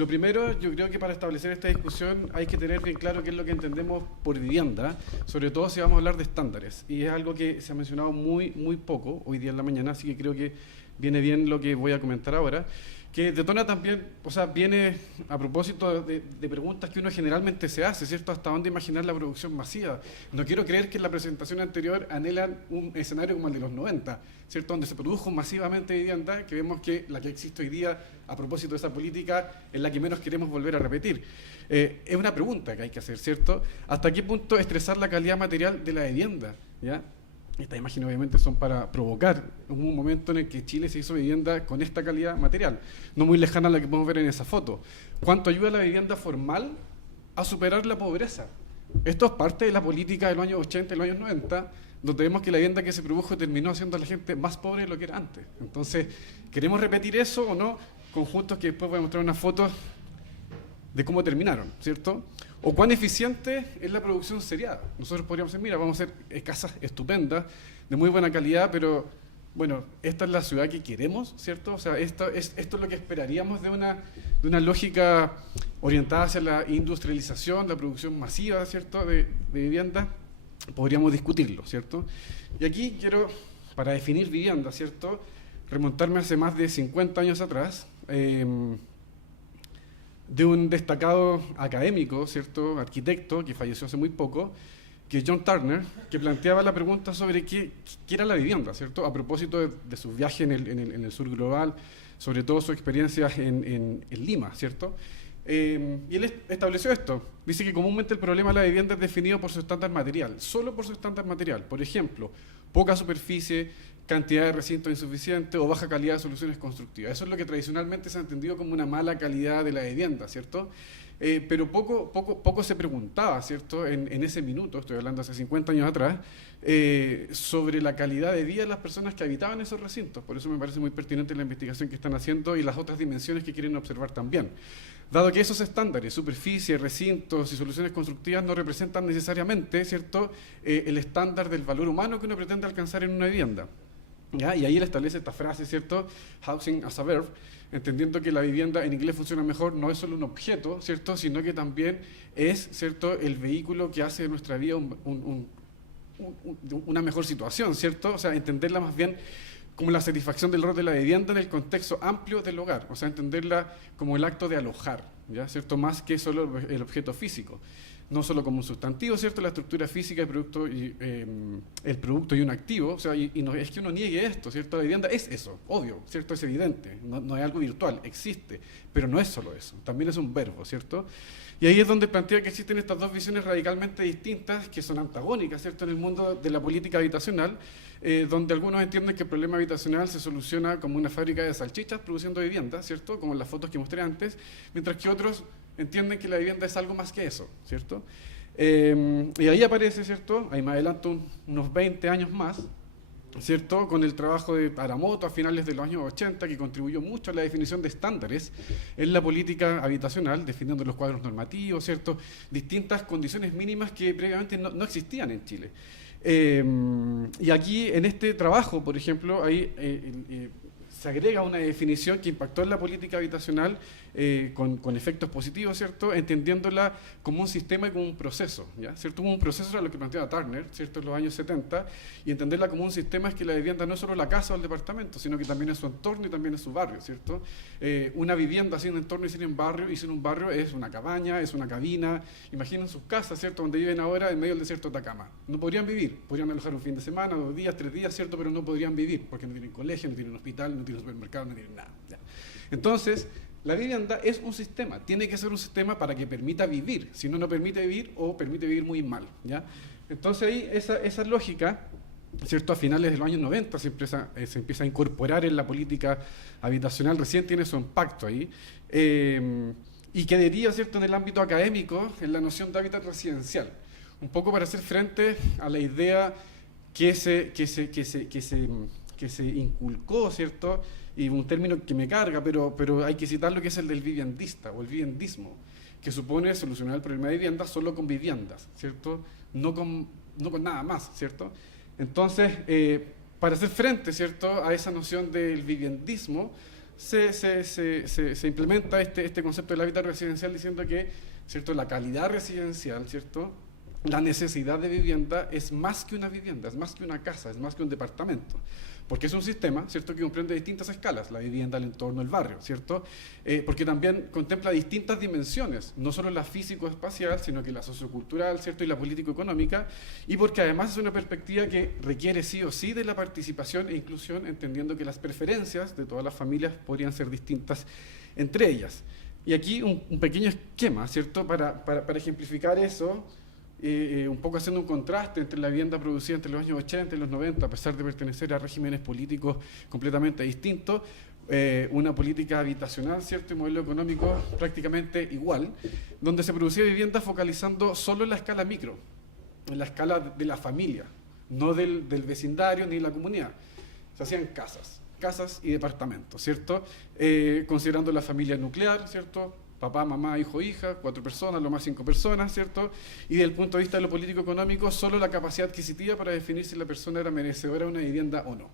Lo primero, yo creo que para establecer esta discusión hay que tener bien claro qué es lo que entendemos por vivienda, sobre todo si vamos a hablar de estándares. Y es algo que se ha mencionado muy poco hoy día en la mañana, así que creo que viene bien lo que voy a comentar ahora, que detona también, o sea, viene a propósito de preguntas que uno generalmente se hace, ¿cierto? ¿Hasta dónde imaginar la producción masiva? No quiero creer que en la presentación anterior anhelan un escenario como el de los 90, ¿cierto? Donde se produjo masivamente vivienda, que vemos que la que existe hoy día, a propósito de esa política, es la que menos queremos volver a repetir. Es una pregunta que hay que hacer, ¿cierto? ¿Hasta qué punto estresar la calidad material de la vivienda? ¿Ya? Estas imágenes obviamente son para provocar un momento en el que Chile se hizo vivienda con esta calidad material, no muy lejana a la que podemos ver en esa foto. ¿Cuánto ayuda la vivienda formal a superar la pobreza? Esto es parte de la política de los años 80 y los años 90, donde vemos que la vivienda que se produjo terminó haciendo a la gente más pobre de lo que era antes. Entonces, ¿queremos repetir eso o no? Conjuntos que después voy a mostrar unas fotos de cómo terminaron, ¿cierto? O cuán eficiente es la producción seriada. Nosotros podríamos decir, mira, vamos a hacer casas estupendas, de muy buena calidad, pero bueno, esta es la ciudad que queremos, ¿cierto? O sea, esto es lo que esperaríamos de una lógica orientada hacia la industrialización, la producción masiva, ¿cierto?, de vivienda. Podríamos discutirlo, ¿cierto? Y aquí quiero, para definir vivienda, ¿cierto?, remontarme hace más de 50 años atrás, de un destacado académico, ¿cierto?, arquitecto, que falleció hace muy poco, que es John Turner, que planteaba la pregunta sobre qué era la vivienda, ¿cierto?, a propósito de sus viajes en el sur global, sobre todo su experiencia en Lima, ¿cierto? Y él estableció esto. Dice que comúnmente el problema de la vivienda es definido por su estándar material, solo por su estándar material. Por ejemplo, poca superficie, cantidad de recintos insuficiente o baja calidad de soluciones constructivas. Eso es lo que tradicionalmente se ha entendido como una mala calidad de la vivienda, ¿cierto? Pero poco se preguntaba, ¿cierto?, en ese minuto, estoy hablando hace 50 años atrás, sobre la calidad de vida de las personas que habitaban esos recintos. Por eso me parece muy pertinente la investigación que están haciendo y las otras dimensiones que quieren observar también. Dado que esos estándares, superficie, recintos y soluciones constructivas no representan necesariamente, ¿cierto?, el estándar del valor humano que uno pretende alcanzar en una vivienda. ¿Ya? Y ahí él establece esta frase, ¿cierto?, housing as a verb, entendiendo que la vivienda en inglés funciona mejor, no es solo un objeto, ¿cierto?, sino que también es, ¿cierto?, el vehículo que hace de nuestra vida una mejor situación, ¿cierto? O sea, entenderla más bien como la satisfacción del rol de la vivienda en el contexto amplio del hogar, o sea, entenderla como el acto de alojar, ¿ya?, ¿cierto?, más que solo el objeto físico. No solo como un sustantivo, ¿cierto?, la estructura física, el producto y un activo, o sea, y no es que uno niegue esto, ¿cierto?, la vivienda es eso, obvio, ¿cierto?, es evidente, no es algo virtual, existe, pero no es solo eso, también es un verbo, ¿cierto? Y ahí es donde plantea que existen estas dos visiones radicalmente distintas, que son antagónicas, ¿cierto?, en el mundo de la política habitacional, donde algunos entienden que el problema habitacional se soluciona como una fábrica de salchichas produciendo vivienda, ¿cierto?, como en las fotos que mostré antes, mientras que otros entienden que la vivienda es algo más que eso, ¿cierto? Y ahí aparece, ¿cierto?, ahí me adelanto unos 20 años más, ¿cierto?, con el trabajo de Paramoto a finales de los años 80, que contribuyó mucho a la definición de estándares en la política habitacional, definiendo los cuadros normativos, ¿cierto?, distintas condiciones mínimas que previamente no existían en Chile. Y aquí, en este trabajo, por ejemplo, ahí se agrega una definición que impactó en la política habitacional con efectos positivos, ¿cierto?, entendiéndola como un sistema y como un proceso, ¿ya?, ¿cierto? Como un proceso era lo que planteaba Turner, ¿cierto?, en los años 70, y entenderla como un sistema es que la vivienda no es solo la casa o el departamento, sino que también es su entorno y también es su barrio, ¿cierto? Una vivienda sin entorno y sin un barrio es una cabaña, es una cabina. Imaginen sus casas, ¿cierto?, donde viven ahora en medio del desierto de Atacama. No podrían vivir, podrían alojar un fin de semana, 2 días, 3 días, ¿cierto?, pero no podrían vivir porque no tienen colegio, no tienen hospital, no tienen supermercado, no tienen nada, ¿ya? Entonces, la vivienda es un sistema, tiene que ser un sistema para que permita vivir, si no, no permite vivir o permite vivir muy mal, ¿ya? Entonces ahí esa lógica, ¿cierto?, a finales de los años 90 se empieza a incorporar en la política habitacional, recién tiene su impacto ahí, y que deriva, ¿cierto?, en el ámbito académico, en la noción de hábitat residencial, un poco para hacer frente a la idea que se inculcó, ¿cierto?, y un término que me carga, pero hay que citarlo, que es el del viviendista o el viviendismo, que supone solucionar el problema de vivienda solo con viviendas, ¿cierto?, no con nada más, ¿cierto? Entonces, para hacer frente, ¿cierto?, a esa noción del viviendismo, se implementa este concepto del hábitat residencial diciendo que, ¿cierto?, la calidad residencial, ¿cierto?, la necesidad de vivienda es más que una vivienda, es más que una casa, es más que un departamento, porque es un sistema, ¿cierto?, que comprende distintas escalas, la vivienda, el entorno, el barrio, ¿cierto?, porque también contempla distintas dimensiones, no solo la físico-espacial, sino que la sociocultural, ¿cierto?, y la político-económica, y porque además es una perspectiva que requiere sí o sí de la participación e inclusión, entendiendo que las preferencias de todas las familias podrían ser distintas entre ellas. Y aquí un pequeño esquema, ¿cierto?, para ejemplificar eso, un poco haciendo un contraste entre la vivienda producida entre los años 80 y los 90, a pesar de pertenecer a regímenes políticos completamente distintos, una política habitacional, ¿cierto?, y modelo económico prácticamente igual, donde se producía vivienda focalizando solo en la escala micro, en la escala de la familia, no del vecindario ni de la comunidad. Se hacían casas y departamentos, ¿cierto?, considerando la familia nuclear, ¿cierto?, papá, mamá, hijo, hija, 4 personas, lo más 5 personas, ¿cierto? Y desde el punto de vista de lo político-económico, solo la capacidad adquisitiva para definir si la persona era merecedora de una vivienda o no,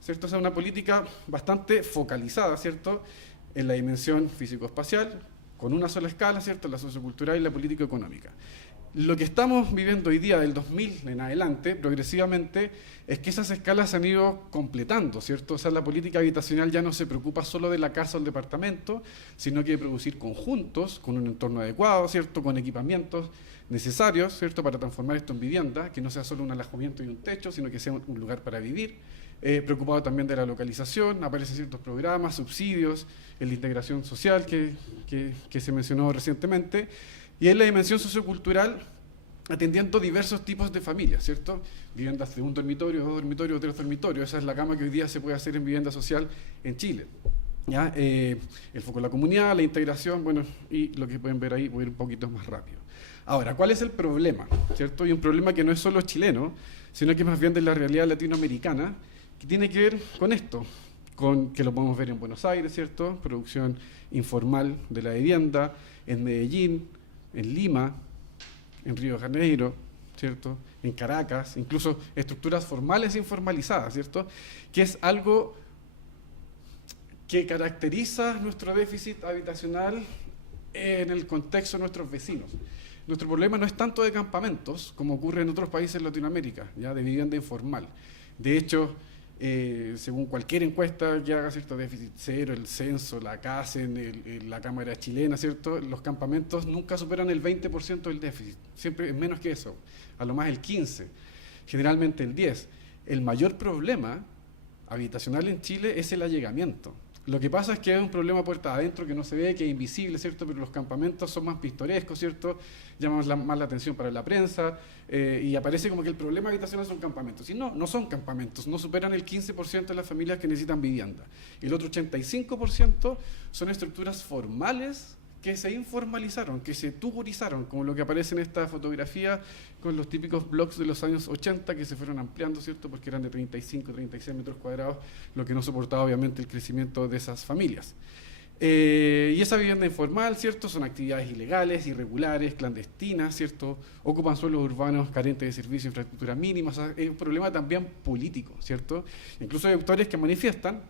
¿cierto? O sea, una política bastante focalizada, ¿cierto?, en la dimensión físico-espacial, con una sola escala, ¿cierto?, la sociocultural y la político-económica. Lo que estamos viviendo hoy día, del 2000 en adelante, progresivamente, es que esas escalas se han ido completando, ¿cierto? O sea, la política habitacional ya no se preocupa solo de la casa o el departamento, sino que de producir conjuntos con un entorno adecuado, ¿cierto?, con equipamientos necesarios, ¿cierto?, para transformar esto en vivienda, que no sea solo un alojamiento y un techo, sino que sea un lugar para vivir. Preocupado también de la localización, aparecen ciertos programas, subsidios, en la integración social que se mencionó recientemente, y en la dimensión sociocultural, atendiendo diversos tipos de familias, ¿cierto? Viviendas de 1 dormitorio, 2 dormitorios, 3 dormitorios. Esa es la cama que hoy día se puede hacer en vivienda social en Chile. ¿Ya? El foco en la comunidad, la integración, bueno, y lo que pueden ver ahí, voy a ir un poquito más rápido. Ahora, ¿cuál es el problema? ¿Cierto? Y un problema que no es solo chileno, sino que más bien de la realidad latinoamericana, que tiene que ver con esto, con que lo podemos ver en Buenos Aires, ¿cierto? Producción informal de la vivienda, en Medellín, en Lima, en Río de Janeiro, ¿cierto?, en Caracas, incluso estructuras formales e informalizadas, ¿cierto?, que es algo que caracteriza nuestro déficit habitacional en el contexto de nuestros vecinos. Nuestro problema no es tanto de campamentos, como ocurre en otros países de Latinoamérica, ya de vivienda informal. De hecho, según cualquier encuesta que haga, ¿cierto?, déficit cero, el censo, la CACEN, la Cámara Chilena, ¿cierto?, los campamentos nunca superan el 20% del déficit, siempre es menos que eso, a lo más el 15%, generalmente el 10%. El mayor problema habitacional en Chile es el allegamiento. Lo que pasa es que es un problema puerta adentro que no se ve, que es invisible, ¿cierto? Pero los campamentos son más pintorescos, ¿cierto? Llaman más la atención para la prensa, y aparece como que el problema habitacional son campamentos. Y no son campamentos, no superan el 15% de las familias que necesitan vivienda. Y el otro 85% son estructuras formales que se informalizaron, que se tuburizaron, como lo que aparece en esta fotografía con los típicos blogs de los años 80 que se fueron ampliando, ¿cierto?, porque eran de 35, 36 metros cuadrados, lo que no soportaba obviamente el crecimiento de esas familias. Y esa vivienda informal, ¿cierto?, son actividades ilegales, irregulares, clandestinas, ¿cierto?, ocupan suelos urbanos carentes de servicios e infraestructura mínima. O sea, es un problema también político, ¿cierto? Incluso hay autores que manifiestan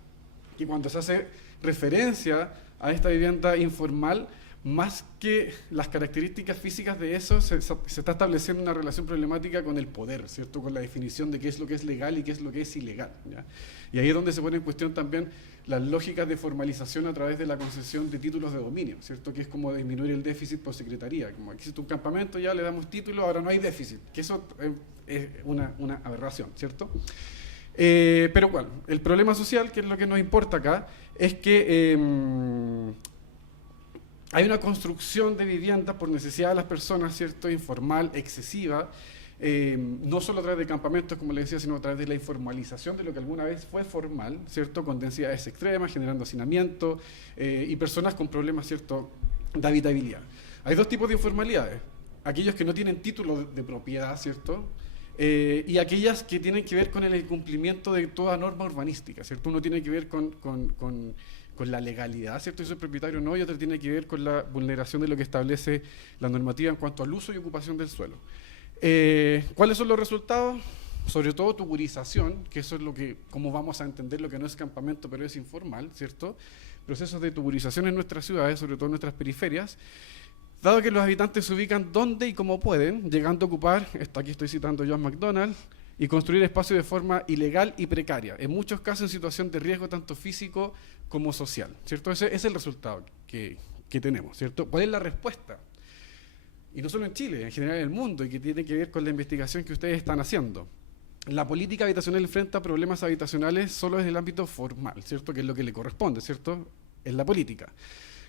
que cuando se hace referencia a esta vivienda informal, más que las características físicas de eso, se está estableciendo una relación problemática con el poder, ¿cierto?, con la definición de qué es lo que es legal y qué es lo que es ilegal, ¿ya? Y ahí es donde se pone en cuestión también las lógicas de formalización a través de la concesión de títulos de dominio, ¿cierto?, que es como disminuir el déficit por secretaría. Como existe un campamento, ya le damos título, ahora no hay déficit, que eso es una aberración, ¿cierto? Pero bueno, el problema social, que es lo que nos importa acá, es que hay una construcción de vivienda por necesidad de las personas, ¿cierto?, informal, excesiva, no solo a través de campamentos, como les decía, sino a través de la informalización de lo que alguna vez fue formal, ¿cierto?, con densidades extremas, generando hacinamiento, y personas con problemas, ¿cierto?, de habitabilidad. Hay dos tipos de informalidades: aquellos que no tienen título de propiedad, ¿cierto?, y aquellas que tienen que ver con el incumplimiento de toda norma urbanística, ¿cierto? Uno tiene que ver con la legalidad, ¿cierto? Yo soy propietario, no, y otro tiene que ver con la vulneración de lo que establece la normativa en cuanto al uso y ocupación del suelo. ¿Cuáles son los resultados? sobre todo tuburización, que eso es lo que, como vamos a entender lo que no es campamento, pero es informal, ¿cierto? Procesos de tuburización en nuestras ciudades, sobre todo en nuestras periferias, dado que los habitantes se ubican donde y como pueden, llegando a ocupar, aquí estoy citando a John McDonald, y construir espacios de forma ilegal y precaria, en muchos casos en situación de riesgo tanto físico como social, ¿cierto? Ese es el resultado que tenemos, ¿cierto? ¿Cuál es la respuesta? Y no solo en Chile, en general en el mundo, y que tiene que ver con la investigación que ustedes están haciendo. La política habitacional enfrenta problemas habitacionales solo desde el ámbito formal, ¿cierto? Que es lo que le corresponde, ¿cierto? En la política.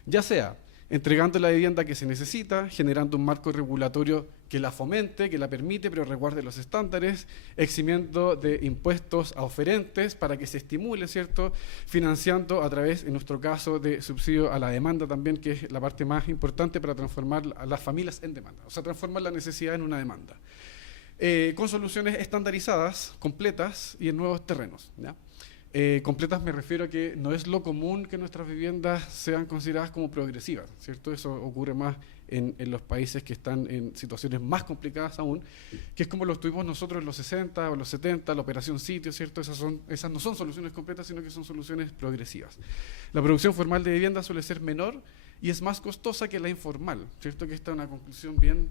Ya sea entregando la vivienda que se necesita, generando un marco regulatorio que la fomente, que la permite, pero resguarde los estándares, eximiendo de impuestos a oferentes para que se estimule, ¿cierto? Financiando a través, en nuestro caso, de subsidio a la demanda también, que es la parte más importante para transformar a las familias en demanda, o sea, transformar la necesidad en una demanda. Con soluciones estandarizadas, completas y en nuevos terrenos, ¿ya? Completas me refiero a que no es lo común que nuestras viviendas sean consideradas como progresivas, ¿cierto? Eso ocurre más en los países que están en situaciones más complicadas aún, que es como lo tuvimos nosotros en los 60 o los 70, la operación sitio, ¿cierto? Esas no son soluciones completas, sino que son soluciones progresivas. La producción formal de vivienda suele ser menor y es más costosa que la informal, ¿cierto? Que esta es una conclusión bien,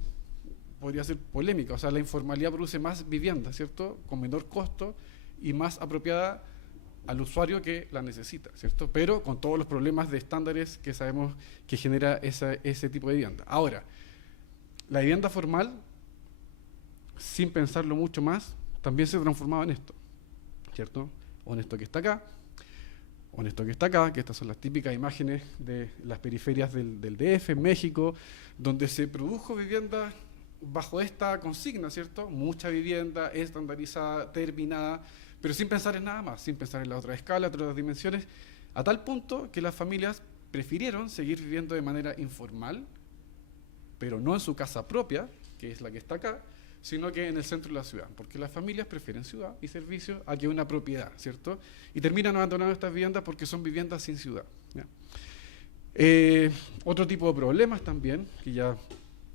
podría ser polémica, o sea, la informalidad produce más vivienda, ¿cierto? Con menor costo y más apropiada al usuario que la necesita, ¿cierto? Pero con todos los problemas de estándares que sabemos que genera ese tipo de vivienda. Ahora, la vivienda formal, sin pensarlo mucho más, también se transformaba en esto, ¿cierto? O en esto que está acá, o en esto que está acá, que estas son las típicas imágenes de las periferias del DF, en México, donde se produjo vivienda bajo esta consigna, ¿cierto? Mucha vivienda estandarizada, terminada, pero sin pensar en nada más, sin pensar en la otra escala, otras dimensiones, a tal punto que las familias prefirieron seguir viviendo de manera informal, pero no en su casa propia, que es la que está acá, sino que en el centro de la ciudad, porque las familias prefieren ciudad y servicios a que una propiedad, ¿cierto? Y terminan abandonando estas viviendas porque son viviendas sin ciudad, ¿ya? Otro tipo de problemas también, que ya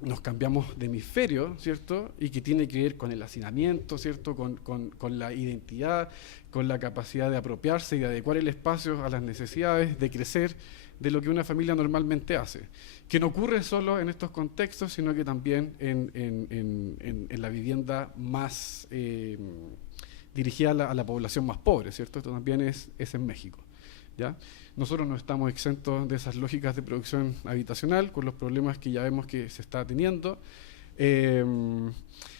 nos cambiamos de hemisferio, ¿cierto? Y que tiene que ver con el hacinamiento, ¿cierto? Con la identidad, con la capacidad de apropiarse y de adecuar el espacio a las necesidades, de crecer, de lo que una familia normalmente hace. Que no ocurre solo en estos contextos, sino que también en la vivienda más dirigida a la población más pobre, ¿cierto? Esto también es en México, ¿ya? Nosotros no estamos exentos de esas lógicas de producción habitacional, con los problemas que ya vemos que se está teniendo.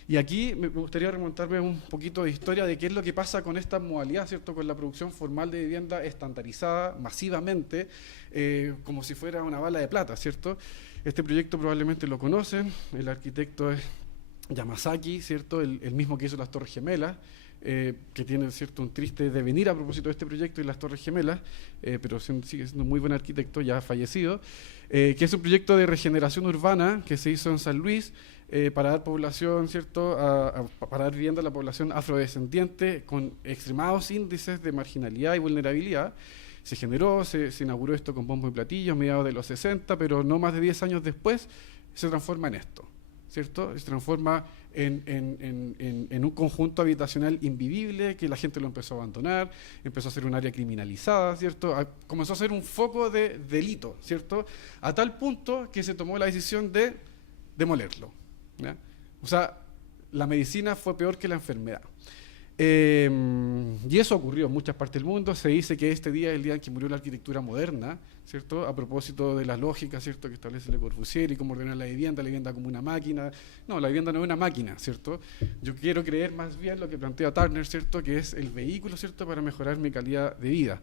Y aquí me gustaría remontarme un poquito de historia de qué es lo que pasa con esta modalidad, ¿cierto? Con la producción formal de vivienda estandarizada masivamente, como si fuera una bala de plata, ¿cierto? Este proyecto probablemente lo conocen, el arquitecto es Yamasaki, ¿cierto? El mismo que hizo las Torres Gemelas, que tiene, ¿cierto?, un triste devenir a propósito de este proyecto y las Torres Gemelas, pero sigue siendo un muy buen arquitecto, ya fallecido, que es un proyecto de regeneración urbana que se hizo en San Luis para dar población, ¿cierto?, para dar vivienda a la población afrodescendiente con extremados índices de marginalidad y vulnerabilidad. Se generó, se inauguró esto con bombo y platillos a mediados de los 60, pero no más de 10 años después se transforma en esto, ¿cierto? Se transforma en un conjunto habitacional invivible que la gente lo empezó a abandonar, empezó a ser un área criminalizada, ¿cierto? Comenzó a ser un foco de delito, ¿cierto? A tal punto que se tomó la decisión de demolerlo, ¿ya? O sea, la medicina fue peor que la enfermedad. Y eso ocurrió en muchas partes del mundo. Se dice que este día es el día en que murió la arquitectura moderna, ¿cierto? A propósito de la lógica, ¿cierto?, que establece Le Corbusier y cómo ordenar la vivienda como una máquina. No, la vivienda no es una máquina, ¿cierto? Yo quiero creer más bien lo que plantea Turner, ¿cierto?, que es el vehículo, ¿cierto?, para mejorar mi calidad de vida.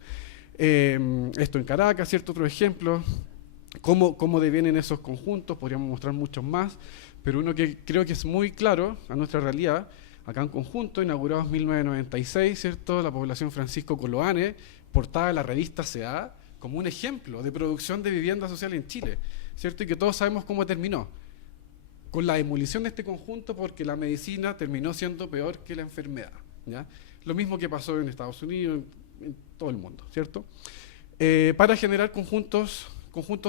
Esto en Caracas, ¿cierto? Otro ejemplo, cómo devienen esos conjuntos, podríamos mostrar muchos más, pero uno que creo que es muy claro a nuestra realidad. Acá en conjunto, inaugurado en 1996, ¿cierto? La población Francisco Coloane, portada de la revista CA, como un ejemplo de producción de vivienda social en Chile, ¿cierto? Y que todos sabemos cómo terminó, con la demolición de este conjunto porque la medicina terminó siendo peor que la enfermedad, ¿ya? Lo mismo que pasó en Estados Unidos, en todo el mundo, ¿cierto? Para generar conjuntos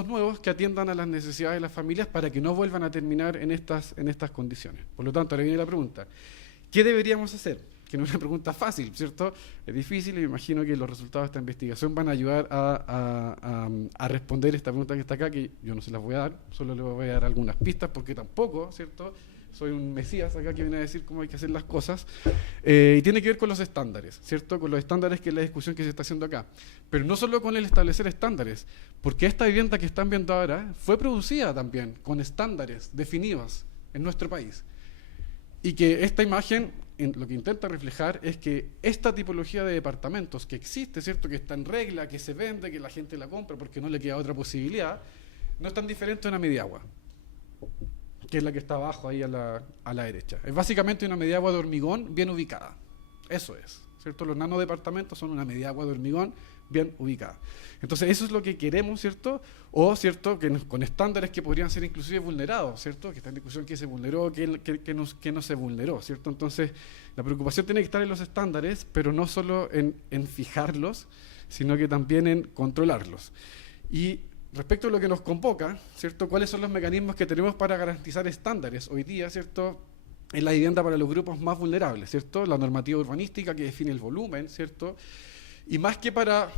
nuevos que atiendan a las necesidades de las familias para que no vuelvan a terminar en estas condiciones. Por lo tanto, ahora viene la pregunta. ¿Qué deberíamos hacer? que no es una pregunta fácil, ¿cierto? Es difícil y me imagino que los resultados de esta investigación van a ayudar a responder esta pregunta que está acá, que yo no se las voy a dar, solo les voy a dar algunas pistas, porque tampoco, ¿cierto?, soy un mesías acá que viene a decir cómo hay que hacer las cosas, y tiene que ver con los estándares, ¿cierto? Con los estándares, que es la discusión que se está haciendo acá. Pero no solo con el establecer estándares, porque esta vivienda que están viendo ahora fue producida también con estándares definidos en nuestro país. Y que esta imagen lo que intenta reflejar es que esta tipología de departamentos que existe, ¿cierto?, que está en regla, que se vende, que la gente la compra porque no le queda otra posibilidad, no es tan diferente a una mediagua, que es la que está abajo ahí a la derecha. Es básicamente una mediagua de hormigón bien ubicada. Eso es, ¿cierto? Los nanodepartamentos son una mediagua de hormigón bien ubicada. Entonces, eso es lo que queremos, ¿cierto? O, ¿cierto?, con estándares que podrían ser inclusive vulnerados, ¿cierto? Que está en discusión qué se vulneró, qué no se vulneró, ¿cierto? Entonces, la preocupación tiene que estar en los estándares, pero no solo en fijarlos, sino que también en controlarlos. Y respecto a lo que nos convoca, ¿cierto?, ¿cuáles son los mecanismos que tenemos para garantizar estándares hoy día, ¿cierto?, en la vivienda para los grupos más vulnerables, ¿cierto? La normativa urbanística que define el volumen, ¿cierto? Y más que para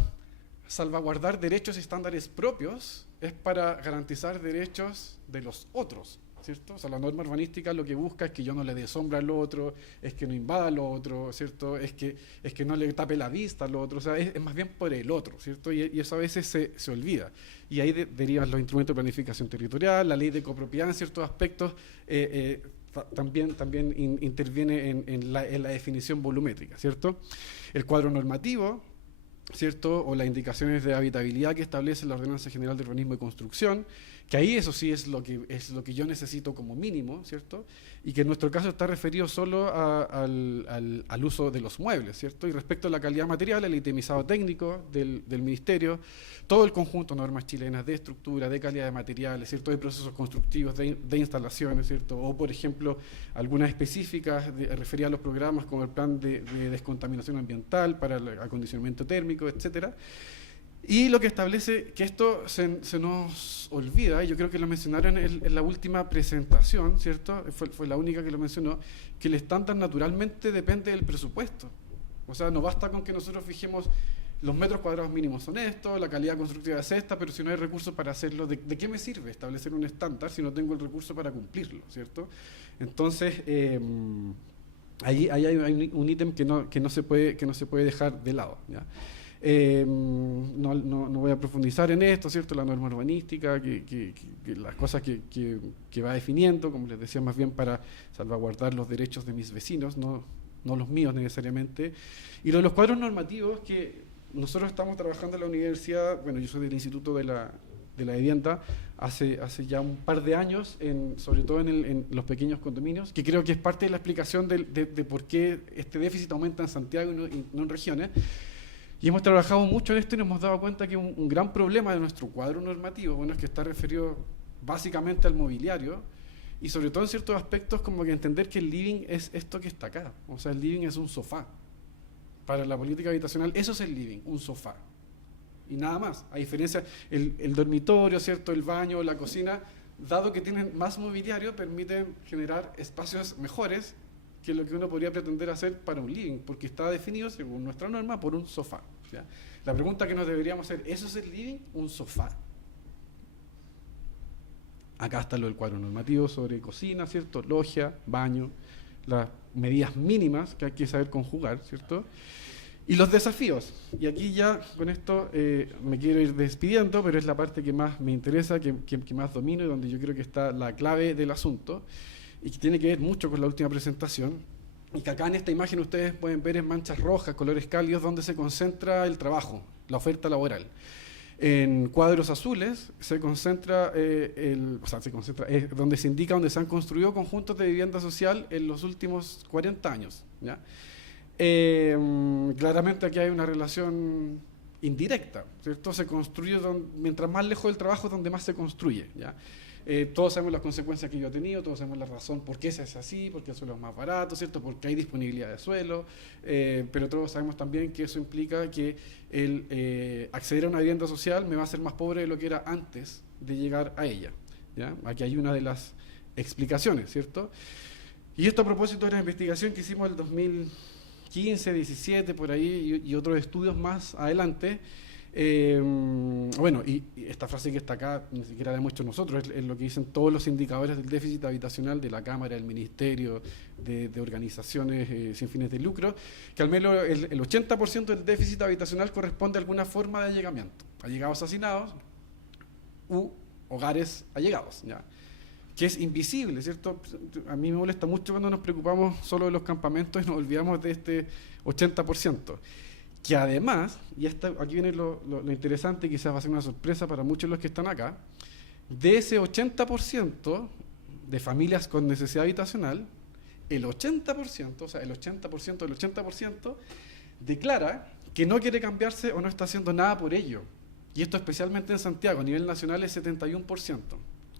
salvaguardar derechos y estándares propios, es para garantizar derechos de los otros, ¿cierto? O sea, la norma urbanística lo que busca es que yo no le dé sombra al otro, es que no invada al otro, ¿cierto? Es que no le tape la vista al otro, o sea, es más bien por el otro, ¿cierto? Y eso a veces se olvida. Y ahí derivan los instrumentos de planificación territorial, la ley de copropiedad en ciertos aspectos, también interviene en la definición volumétrica, ¿cierto? El cuadro normativo, ¿cierto?, o las indicaciones de habitabilidad que establece la Ordenanza General de Urbanismo y Construcción, que ahí eso sí es lo que yo necesito como mínimo, ¿cierto?, y que en nuestro caso está referido solo al uso de los muebles, ¿cierto? Y respecto a la calidad material, el itemizado técnico del Ministerio, todo el conjunto de normas chilenas de estructura, de calidad de materiales, ¿cierto?, de procesos constructivos, de instalaciones, ¿cierto?, o por ejemplo algunas específicas referidas a los programas como el plan de descontaminación ambiental para el acondicionamiento térmico, etcétera. Y lo que establece, que esto se nos olvida, y yo creo que lo mencionaron en la última presentación, ¿cierto? Fue la única que lo mencionó, que el estándar naturalmente depende del presupuesto. O sea, no basta con que nosotros fijemos los metros cuadrados mínimos son estos, la calidad constructiva es esta, pero si no hay recursos para hacerlo, ¿de qué me sirve establecer un estándar si no tengo el recurso para cumplirlo, ¿cierto? Entonces, ahí hay un ítem que no se puede dejar de lado, ¿ya? No voy a profundizar en esto, ¿cierto? La norma urbanística, que las cosas que va definiendo, como les decía, más bien para salvaguardar los derechos de mis vecinos, no los míos necesariamente. Y lo de los cuadros normativos, que nosotros estamos trabajando en la universidad, bueno, yo soy del Instituto de la Vivienda, hace ya un par de años, sobre todo en los pequeños condominios, que creo que es parte de la explicación de por qué este déficit aumenta en Santiago y no en regiones. Y hemos trabajado mucho en esto y nos hemos dado cuenta que un gran problema de nuestro cuadro normativo, bueno, es que está referido básicamente al mobiliario y sobre todo en ciertos aspectos como que entender que el living es esto que está acá. O sea, el living es un sofá. Para la política habitacional, eso es el living, un sofá. Y nada más. A diferencia, el dormitorio, ¿cierto?, el baño, la cocina, dado que tienen más mobiliario, permiten generar espacios mejores que lo que uno podría pretender hacer para un living, porque está definido, según nuestra norma, por un sofá, ¿ya? La pregunta que nos deberíamos hacer, ¿eso es el living? Un sofá. Acá está lo del cuadro normativo sobre cocina, ¿cierto?, logia, baño, las medidas mínimas que hay que saber conjugar, ¿cierto? Y los desafíos. Y aquí ya con esto me quiero ir despidiendo, pero es la parte que más me interesa, que más domino y donde yo creo que está la clave del asunto, y que tiene que ver mucho con la última presentación, y que acá en esta imagen ustedes pueden ver en manchas rojas, colores cálidos, donde se concentra el trabajo, la oferta laboral. En cuadros azules se concentra, donde se indica donde se han construido conjuntos de vivienda social en los últimos 40 años, ¿ya? Claramente aquí hay una relación indirecta, ¿cierto? Se construye mientras más lejos del trabajo es donde más se construye, ¿ya? Todos sabemos las consecuencias que yo he tenido, todos sabemos la razón por qué se hace así, porque el suelo es más barato, ¿cierto?, porque hay disponibilidad de suelo, pero todos sabemos también que eso implica que el acceder a una vivienda social me va a hacer más pobre de lo que era antes de llegar a ella, ¿ya? Aquí hay una de las explicaciones, ¿cierto? Y esto a propósito de la investigación que hicimos el 2000 15, 17, por ahí, y otros estudios más adelante. Bueno, y esta frase que está acá ni siquiera la hemos hecho nosotros, es lo que dicen todos los indicadores del déficit habitacional de la Cámara, del Ministerio, de organizaciones sin fines de lucro, que al menos el 80% del déficit habitacional corresponde a alguna forma de allegamiento, allegados hacinados u hogares allegados, ¿ya? Que es invisible, ¿cierto? A mí me molesta mucho cuando nos preocupamos solo de los campamentos y nos olvidamos de este 80%. Que además, y aquí viene lo interesante, quizás va a ser una sorpresa para muchos de los que están acá, de ese 80% de familias con necesidad habitacional, el 80%, o sea, el 80% del 80%, declara que no quiere cambiarse o no está haciendo nada por ello. Y esto especialmente en Santiago, a nivel nacional es 71%.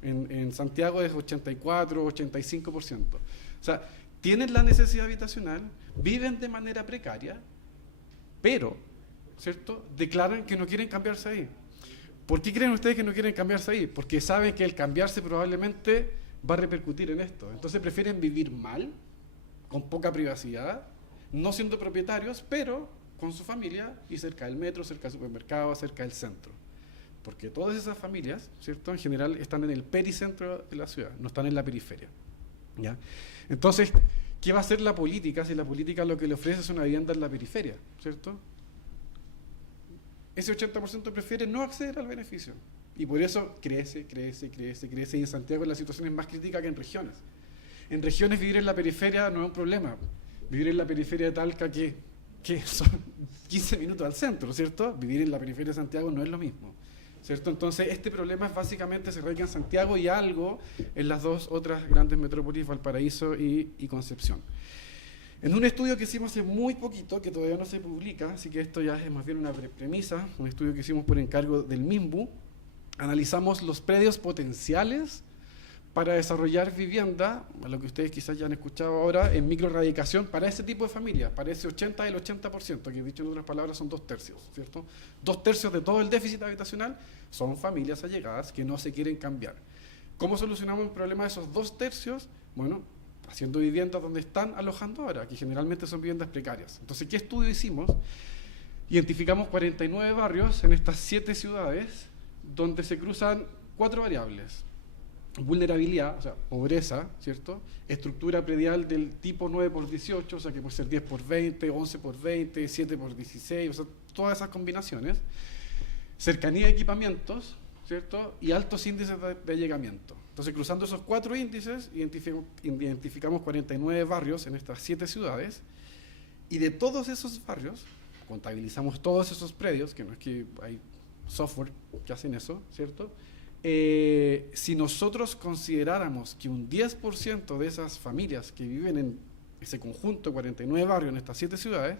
En Santiago es 84, 85%. O sea, tienen la necesidad habitacional, viven de manera precaria, pero, ¿cierto?, declaran que no quieren cambiarse ahí. ¿Por qué creen ustedes que no quieren cambiarse ahí? Porque saben que el cambiarse probablemente va a repercutir en esto. Entonces prefieren vivir mal, con poca privacidad, no siendo propietarios, pero con su familia y cerca del metro, cerca del supermercado, cerca del centro. Porque todas esas familias, ¿cierto?, en general están en el pericentro de la ciudad, no están en la periferia, ¿ya? Entonces, ¿qué va a hacer la política si la política lo que le ofrece es una vivienda en la periferia, ¿cierto? Ese 80% prefiere no acceder al beneficio. Y por eso crece, y en Santiago la situación es más crítica que en regiones. En regiones vivir en la periferia no es un problema. Vivir en la periferia de Talca, que son 15 minutos al centro, ¿cierto? Vivir en la periferia de Santiago no es lo mismo, ¿cierto? Entonces, este problema es básicamente se radica en Santiago y algo en las dos otras grandes metrópolis, Valparaíso y Concepción. En un estudio que hicimos hace muy poquito, que todavía no se publica, así que esto ya es más bien una premisa, un estudio que hicimos por encargo del MIMBU, analizamos los predios potenciales para desarrollar vivienda, a lo que ustedes quizás ya han escuchado ahora, en microradicación para ese tipo de familias, para ese 80 del 80%, que dicho en otras palabras son 2/3, ¿cierto? 2/3 de todo el déficit habitacional son familias allegadas que no se quieren cambiar. ¿Cómo solucionamos el problema de esos 2/3? Bueno, haciendo viviendas donde están alojando ahora, que generalmente son viviendas precarias. Entonces, ¿qué estudio hicimos? Identificamos 49 barrios en estas 7 ciudades donde se cruzan 4 variables. Vulnerabilidad, o sea, pobreza, ¿cierto? Estructura predial del tipo 9x18, o sea, que puede ser 10x20, 11x20, 7x16, o sea, todas esas combinaciones. Cercanía de equipamientos, ¿cierto? Y altos índices de allegamiento. Entonces, cruzando esos 4 índices, identificamos 49 barrios en estas 7 ciudades, y de todos esos barrios, contabilizamos todos esos predios, que no es que hay software que hacen eso, ¿cierto? Si nosotros consideráramos que un 10% de esas familias que viven en ese conjunto, 49 barrios en estas 7 ciudades,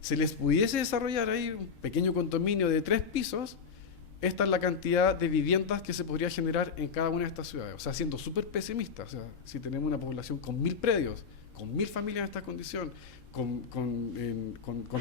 se les pudiese desarrollar ahí un pequeño condominio de 3 pisos, esta es la cantidad de viviendas que se podría generar en cada una de estas ciudades. O sea, siendo súper pesimista, o sea, si tenemos una población con 1000 predios, con 1000 familias en esta condición, con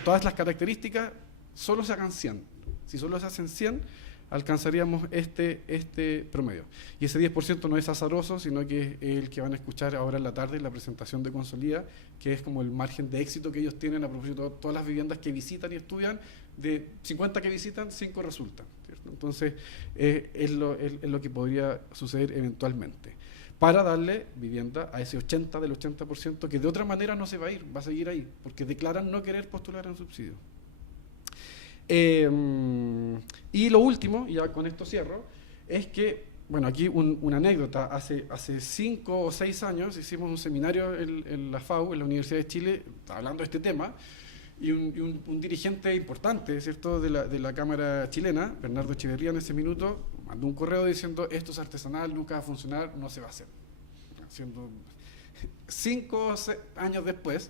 todas las características, solo se hagan 100. Si solo se hacen 100, alcanzaríamos este promedio. Y ese 10% no es azaroso, sino que es el que van a escuchar ahora en la tarde en la presentación de Consolida, que es como el margen de éxito que ellos tienen a propósito de todas las viviendas que visitan y estudian. De 50 que visitan, 5 resultan, ¿cierto? Entonces, es lo que podría suceder eventualmente, para darle vivienda a ese 80 del 80%, que de otra manera no se va a ir, va a seguir ahí, porque declaran no querer postular en subsidio. Y lo último, y ya con esto cierro, es que, bueno, aquí una anécdota, hace 5 o 6 años hicimos un seminario en la FAU, en la Universidad de Chile, hablando de este tema, y un dirigente importante, ¿cierto?, de la Cámara chilena, Bernardo Echeverría, en ese minuto, mandó un correo diciendo, esto es artesanal, nunca va a funcionar, no se va a hacer. Haciendo 5 años después,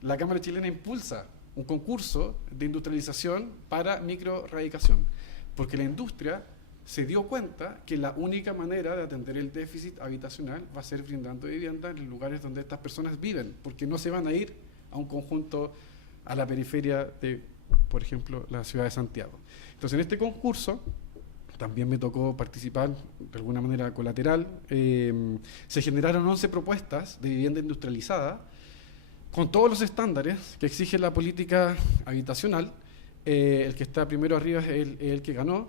la Cámara chilena impulsa un concurso de industrialización para microradicación, porque la industria se dio cuenta que la única manera de atender el déficit habitacional va a ser brindando vivienda en los lugares donde estas personas viven, porque no se van a ir a un conjunto a la periferia de, por ejemplo, la ciudad de Santiago. Entonces, en este concurso también me tocó participar de alguna manera colateral. Se generaron 11 propuestas de vivienda industrializada, con todos los estándares que exige la política habitacional. El que está primero arriba es el que ganó,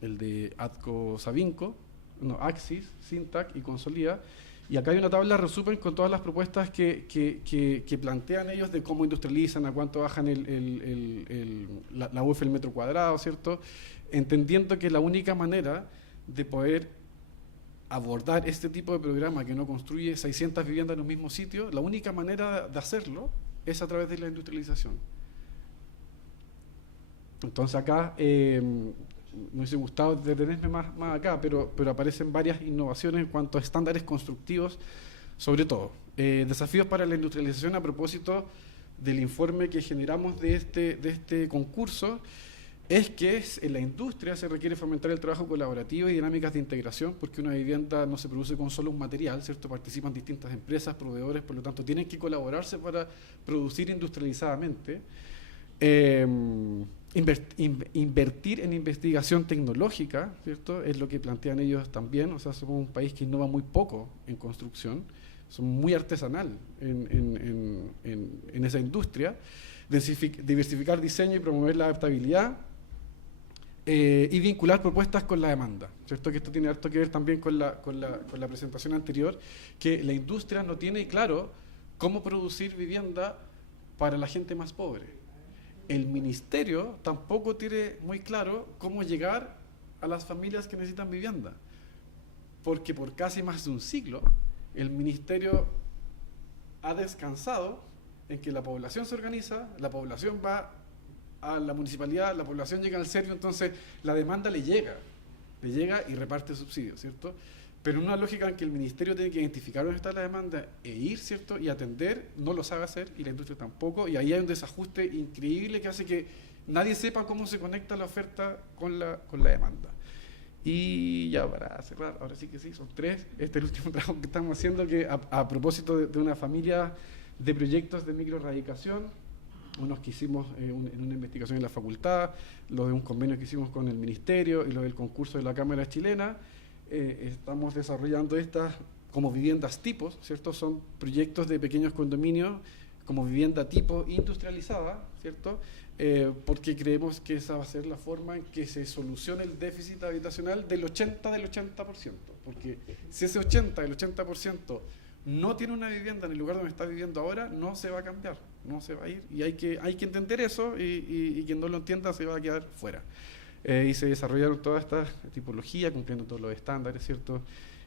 el de Atco Savinco, no, Axis, Sintac y Consolida. Y acá hay una tabla resumen con todas las propuestas que plantean ellos de cómo industrializan, a cuánto bajan la UF el metro cuadrado, ¿cierto? Entendiendo que la única manera de poder abordar este tipo de programa que no construye 600 viviendas en un mismo sitio, la única manera de hacerlo es a través de la industrialización. Entonces acá me hubiese gustado detenerme más acá, pero aparecen varias innovaciones en cuanto a estándares constructivos, sobre todo. Desafíos para la industrialización a propósito del informe que generamos de este concurso, es que en la industria se requiere fomentar el trabajo colaborativo y dinámicas de integración, porque una vivienda no se produce con solo un material, ¿cierto? Participan distintas empresas, proveedores, por lo tanto tienen que colaborarse para producir industrializadamente. Invertir en investigación tecnológica, ¿cierto? Es lo que plantean ellos también. O sea, somos un país que innova muy poco en construcción, somos muy artesanal en esa industria. Diversificar diseño y promover la adaptabilidad, y vincular propuestas con la demanda, ¿cierto? Que esto tiene harto que ver también con la presentación anterior, que la industria no tiene claro cómo producir vivienda para la gente más pobre. El ministerio tampoco tiene muy claro cómo llegar a las familias que necesitan vivienda, porque por casi más de un siglo el ministerio ha descansado en que la población se organiza, la población va a la municipalidad, la población llega al servicio, entonces la demanda le llega y reparte subsidios, ¿cierto? Pero en una lógica en que el ministerio tiene que identificar dónde está la demanda e ir, ¿cierto? Y atender, no lo sabe hacer, y la industria tampoco, y ahí hay un desajuste increíble que hace que nadie sepa cómo se conecta la oferta con la demanda. Y ya para cerrar, ahora sí que sí, son tres. Este es el último trabajo que estamos haciendo, que a propósito de una familia de proyectos de microerradicación, unos que hicimos en una investigación en la facultad, los de un convenio que hicimos con el ministerio y los del concurso de la Cámara Chilena. Estamos desarrollando estas como viviendas tipos, ¿cierto? Son proyectos de pequeños condominios como vivienda tipo industrializada, ¿cierto? Porque creemos que esa va a ser la forma en que se solucione el déficit habitacional del 80%, porque si ese 80% no tiene una vivienda en el lugar donde está viviendo ahora, no se va a cambiar, no se va a ir, y hay que entender eso, y quien no lo entienda se va a quedar fuera. Y se desarrollaron toda esta tipología, cumpliendo todos los estándares, ¿cierto?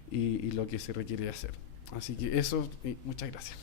Y lo que se requiere hacer. Así que eso, y muchas gracias.